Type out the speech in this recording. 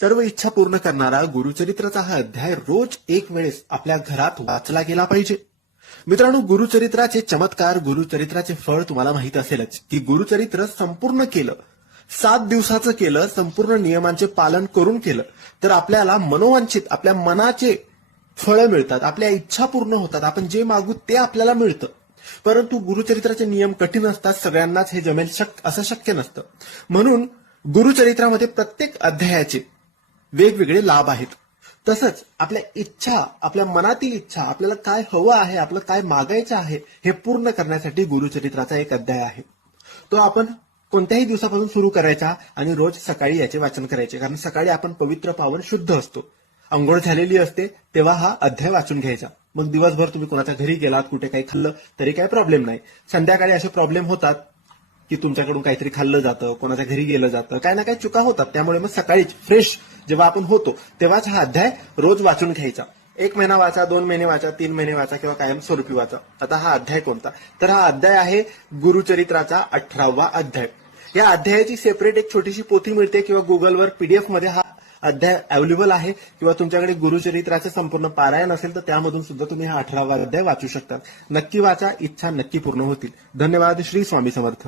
सर्व इच्छा पूर्ण करणारा गुरुचरित्राचा हा अध्याय रोज एक वेळेस आपल्या घरात वाचला गेला पाहिजे. मित्रांनो, गुरुचरित्राचे चमत्कार, गुरुचरित्राचे फळ तुम्हाला माहित असेलच की गुरुचरित्र संपूर्ण केलं, 7 दिवसाचं केलं, संपूर्ण नियमांचे पालन करून केलं तर आपल्याला मनोवांछित आपल्या मनाचे फळं मिळतात, आपल्या इच्छा पूर्ण होतात, आपण जे मागू ते आपल्याला मिळतं. परंतु गुरुचरित्राचे नियम कठीण असतात, सगळ्यांनाच हे जमेल असं शक्य नसतं. म्हणून गुरुचरित्रामध्ये प्रत्येक अध्यायाचे वेगवेगळे लाभ आहेत. तसंच आपल्या इच्छा, आपल्या मनातील इच्छा, आपल्याला काय हवं आहे, आपलं काय मागायचं आहे हे पूर्ण करण्यासाठी गुरुचरित्राचा एक अध्याय आहे. तो आपण कोणत्याही दिवसापासून सुरू करायचा आणि रोज सकाळी याचे वाचन करायचे. कारण सकाळी आपण पवित्र, पावन, शुद्ध असतो, अंघोळ झालेली असते, तेव्हा हा अध्याय वाचून घ्यायचा. मग दिवसभर तुम्ही कोणाच्या घरी गेलात, कुठे काही खाल्लं तरी काही प्रॉब्लेम नाही. संध्याकाळी असे प्रॉब्लेम होतात की तुमच्याकडून काहीतरी खाल्लं जातं, कोणाच्या घरी गेलं जातं, काही ना काही चुका होतात. त्यामुळे मग सकाळीच फ्रेश जेव्हा आपण होतो तेव्हाच हा अध्याय रोज वाचून घ्यायचा. 1 महिना वाचा, 2 महिने वाचा, 3 महिने वाचा किंवा कायम स्वरूपी वाचा. आता हा अध्याय कोणता? तर हा अध्याय आहे गुरुचरित्राचा 18वा अध्याय. या अध्यायाची सेपरेट एक छोटीशी पोथी मिळते किंवा गुगलवर पीडीएफ मध्ये हा अध्याय अवेलेबल आहे, किंवा तुमच्याकडे गुरुचरित्राचे संपूर्ण पारायण असेल तर त्यामधून सुद्धा तुम्ही हा 18वा अध्याय वाचू शकता. नक्की वाचा, इच्छा नक्की पूर्ण होतील. धन्यवाद. श्री स्वामी समर्थ.